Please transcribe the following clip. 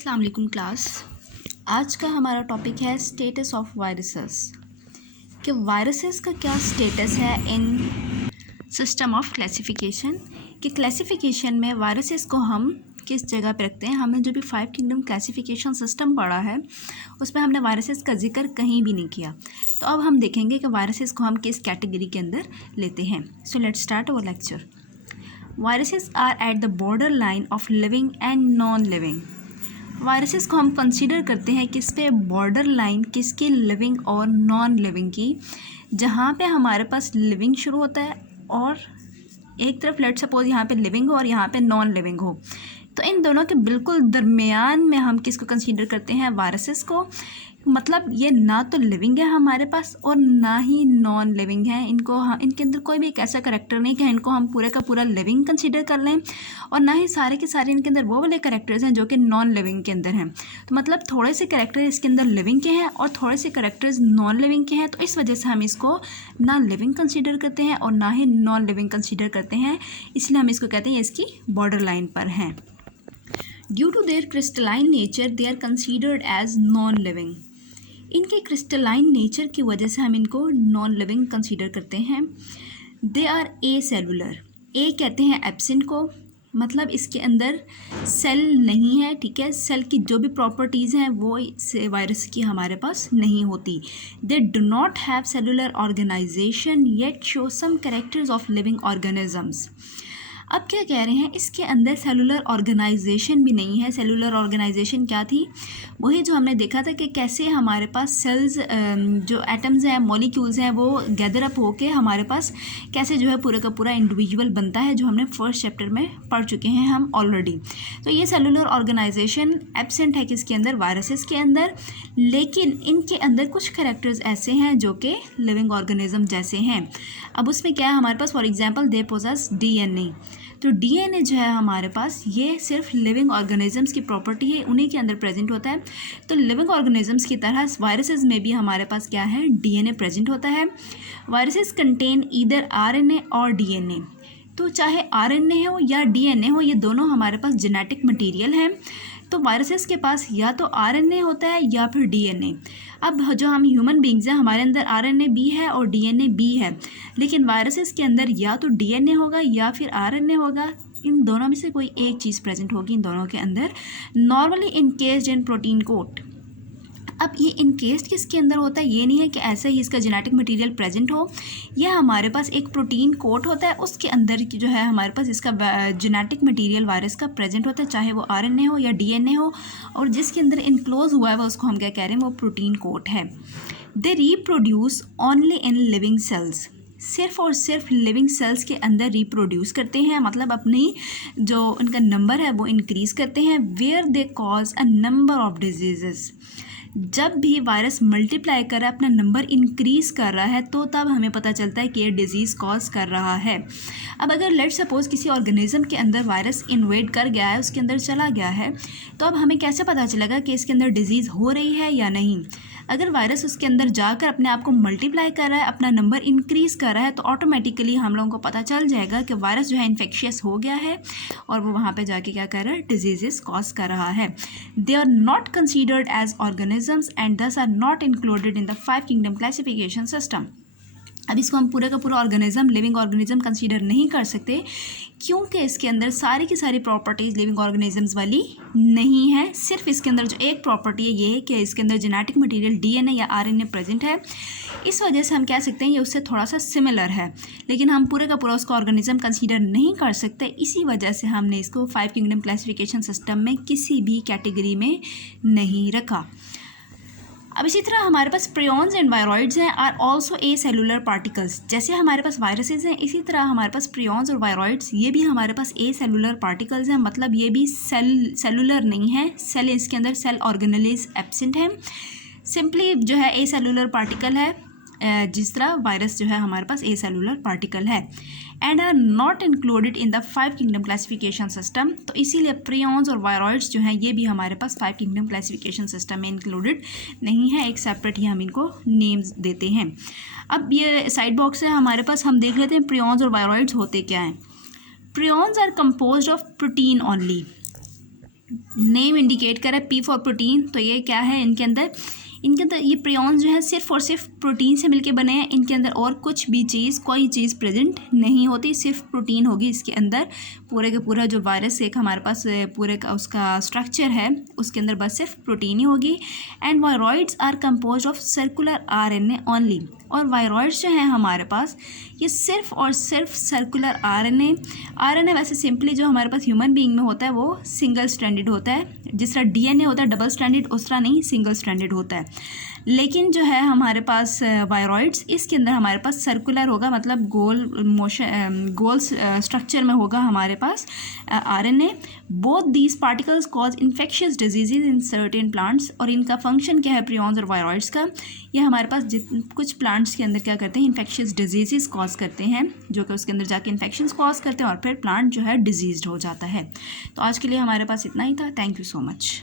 अस्सलाम वालेकुम क्लास। आज का हमारा टॉपिक है स्टेटस ऑफ वायरसेस, कि वायरसेस का क्या स्टेटस है इन सिस्टम ऑफ क्लासिफिकेशन। कि क्लासिफिकेशन में वायरसेस को हम किस जगह पे रखते हैं। हमने जो भी 5 किंगडम क्लासिफिकेशन सिस्टम पढ़ा है उसमें हमने वायरसेस का जिक्र कहीं भी नहीं किया। तो अब हम देखेंगे कि वायरसेस को हम किस कैटेगरी के अंदर लेते हैं। So let's start our lecture. Viruses are at the borderline of living and non living. Viruses को हम कंसीडर करते हैं किस पे, बॉर्डर लाइन किसकी, लिविंग और नॉन लिविंग की। जहाँ पे हमारे पास लिविंग शुरू होता है और एक तरफ लेट सपोज यहाँ पे लिविंग हो और यहाँ पे नॉन लिविंग हो, तो इन दोनों के बिल्कुल दरमियान में हम किसको कंसीडर करते हैं, वायरसेस को। मतलब ये ना तो लिविंग है हमारे पास और ना ही नॉन लिविंग है। इनके अंदर कोई भी एक ऐसा करैक्टर नहीं कि इनको हम पूरे का पूरा लिविंग कंसीडर कर लें, और ना ही सारे के सारे इनके अंदर वो वाले करैक्टर्स हैं जो कि नॉन लिविंग के अंदर हैं। तो मतलब थोड़े से करैक्टर इसके अंदर लिविंग के हैं और थोड़े से करैक्टर्स नॉन लिविंग के हैं, तो इस वजह से हम इसको ना लिविंग कंसीडर करते हैं और ना ही नॉन लिविंग कंसीडर करते हैं। इसलिए हम इसको कहते हैं ये इसकी बॉर्डर लाइन पर हैं। Due to their crystalline nature they are considered as non living. इनके क्रिस्टलाइन नेचर की वजह से हम इनको नॉन लिविंग कंसीडर करते हैं। They R A cellular. ए कहते हैं एब्सेंट को, मतलब इसके अंदर सेल नहीं है, ठीक है। सेल की जो भी प्रॉपर्टीज़ हैं वो वायरस की हमारे पास नहीं होती। They do not have cellular organisation yet show some characters of living organisms. अब क्या कह रहे हैं, इसके अंदर सेलुलर ऑर्गेनाइजेशन भी नहीं है। सेलुलर ऑर्गेनाइजेशन क्या थी, वही जो हमने देखा था कि कैसे हमारे पास सेल्स जो एटम्स हैं, मॉलिक्यूल्स हैं, वो गैदर अप होके हमारे पास कैसे जो है पूरे का पूरा इंडिविजुअल बनता है, जो हमने फर्स्ट चैप्टर में पढ़ चुके हैं हम ऑलरेडी। तो ये सेलुलर ऑर्गेनाइजेशन एब्सेंट है किसके अंदर, वायरसेस के अंदर। लेकिन इनके अंदर कुछ कैरेक्टर्स ऐसे हैं जो कि लिविंग ऑर्गेनिज्म जैसे हैं। अब उसमें क्या है हमारे पास, for example they poses DNA. तो डीएनए जो है हमारे पास ये सिर्फ लिविंग ऑर्गेनिजम्स की प्रॉपर्टी है, उन्हीं के अंदर प्रेजेंट होता है। तो लिविंग ऑर्गेनिजम्स की तरह वायरसेस में भी हमारे पास क्या है, डीएनए प्रेजेंट होता है। वायरसेस कंटेन ईदर आरएनए और डीएनए। तो चाहे आरएनए हो या डीएनए हो, ये दोनों हमारे पास जेनेटिक मटीरियल हैं। तो वायरसेस के पास या तो आरएनए होता है या फिर डीएनए। अब जो हम ह्यूमन बींग्स हैं, हमारे अंदर आरएनए भी है और डीएनए भी है, लेकिन वायरसेस के अंदर या तो डीएनए होगा या फिर आरएनए होगा। इन दोनों में से कोई एक चीज़ प्रेजेंट होगी इन दोनों के अंदर। Normally encased in protein coat. अब ये इनकेस्ड किसके अंदर होता है, ये नहीं है कि ऐसे ही इसका जेनेटिक मटेरियल प्रेजेंट हो। यह हमारे पास एक प्रोटीन कोट होता है, उसके अंदर की जो है हमारे पास इसका जेनेटिक मटेरियल वायरस का प्रेजेंट होता है, चाहे वो आरएनए हो या डीएनए हो, और जिसके अंदर इनक्लोज हुआ है वो उसको हम क्या कह रहे हैं, वो प्रोटीन कोट है। They reproduce only in living cells. सिर्फ और सिर्फ लिविंग सेल्स के अंदर रिप्रोड्यूस करते हैं, मतलब अपनी जो उनका नंबर है वो इंक्रीज़ करते हैं। Where they cause a number of disease. जब भी वायरस मल्टीप्लाई कर रहा है, अपना नंबर इंक्रीज़ कर रहा है, तो तब हमें पता चलता है कि ये डिजीज़ कॉज कर रहा है। अब अगर लेट सपोज किसी ऑर्गेनिज्म के अंदर वायरस इन्वेड कर गया है, उसके अंदर चला गया है, तो अब हमें कैसे पता चलेगा कि इसके अंदर डिजीज़ हो रही है या नहीं। अगर वायरस उसके अंदर जाकर अपने आप को मल्टीप्लाई कर रहा है, अपना नंबर इंक्रीज़ कर रहा है, तो ऑटोमेटिकली हम लोगों को पता चल जाएगा कि वायरस जो है इन्फेक्शियस हो गया है और वो वहाँ पे जाके क्या कर रहा है, डिजीज़ कॉज कर रहा है। They are not considered as organisms and thus are not included in the 5 kingdom classification system. अब इसको हम पूरे का पूरा ऑर्गेनिज्म, लिविंग ऑर्गेनिज्म कंसीडर नहीं कर सकते, क्योंकि इसके अंदर सारी की सारी प्रॉपर्टीज़ लिविंग ऑर्गेनिजम्स वाली नहीं है। सिर्फ इसके अंदर जो एक प्रॉपर्टी है ये है कि इसके अंदर जेनेटिक मटेरियल डीएनए या आरएनए प्रेजेंट है। इस वजह से हम कह सकते हैं ये उससे थोड़ा सा सिमिलर है, लेकिन हम पूरे का पूरा उसको ऑर्गेनिज्म कंसीडर नहीं कर सकते। इसी वजह से हमने इसको 5 किंगडम क्लासिफिकेशन सिस्टम में किसी भी कैटेगरी में नहीं रखा। अब इसी तरह हमारे पास प्रियॉन्स एंड वायरॉइड्स हैं, are also acellular particles. जैसे हमारे पास वायरसेस हैं, इसी तरह हमारे पास प्रियॉन्स और वायरॉइड्स ये भी हमारे पास ए सेलुलर पार्टिकल्स हैं, मतलब ये भी सेलुलर नहीं है। सेल इसके अंदर सेल ऑर्गेनेल्स एब्सेंट है, सिंपली जो है ए सेलुलर पार्टिकल है, जिस तरह वायरस जो है हमारे पास ए सेलुलर पार्टिकल है। And are not included in the 5 kingdom classification system. तो इसीलिए प्रियॉन्स और वायरॉइड्स जो हैं ये भी हमारे पास 5 किंगडम क्लासिफिकेशन सिस्टम में इंक्लूडेड नहीं है, एक सेपरेट ही हम इनको नेम्स देते हैं। अब ये साइड बॉक्स है हमारे पास, हम देख लेते हैं प्रियॉन्स और वायरॉइड्स होते क्या हैं। Prions are composed of protein only. Name indicate कर रहा है पी फॉर प्रोटीन, तो ये क्या है, इनके अंदर ये प्रियॉन्स जो है सिर्फ और सिर्फ प्रोटीन से मिलके बने हैं। इनके अंदर और कुछ भी चीज़, कोई चीज़ प्रेजेंट नहीं होती, सिर्फ प्रोटीन होगी इसके अंदर। पूरे का पूरा जो वायरस एक हमारे पास पूरे का उसका स्ट्रक्चर है, उसके अंदर बस सिर्फ प्रोटीन ही होगी। And viroids are compose of circular RNA only. और वायरॉइड्स जो हैं हमारे पास, ये सिर्फ और सिर्फ सर्कुलर आरएनए वैसे सिंपली जो हमारे पास ह्यूमन बीइंग में होता है वो सिंगल स्ट्रैंडेड होता है। जिस तरह डीएनए होता है डबल स्ट्रैंडेड, उस तरह नहीं, सिंगल स्ट्रैंडेड होता है। लेकिन जो है हमारे पास वायरॉइड्स, इसके अंदर हमारे पास सर्कुलर होगा, मतलब गोल स्ट्रक्चर में होगा हमारे पास RNA. Both these particles cause infectious diseases in certain plants. और इनका फंक्शन क्या है प्रियॉन्स और वायरॉइड्स का, ये हमारे पास कुछ प्लांट्स के अंदर क्या करते हैं, इन्फेक्शियस डिजीजेस कॉज करते हैं, जो कि उसके अंदर जाके इन्फेक्शंस कॉज करते हैं और फिर प्लांट जो है डिजीज्ड हो जाता है। तो आज के लिए हमारे पास इतना ही था। Thank you so much.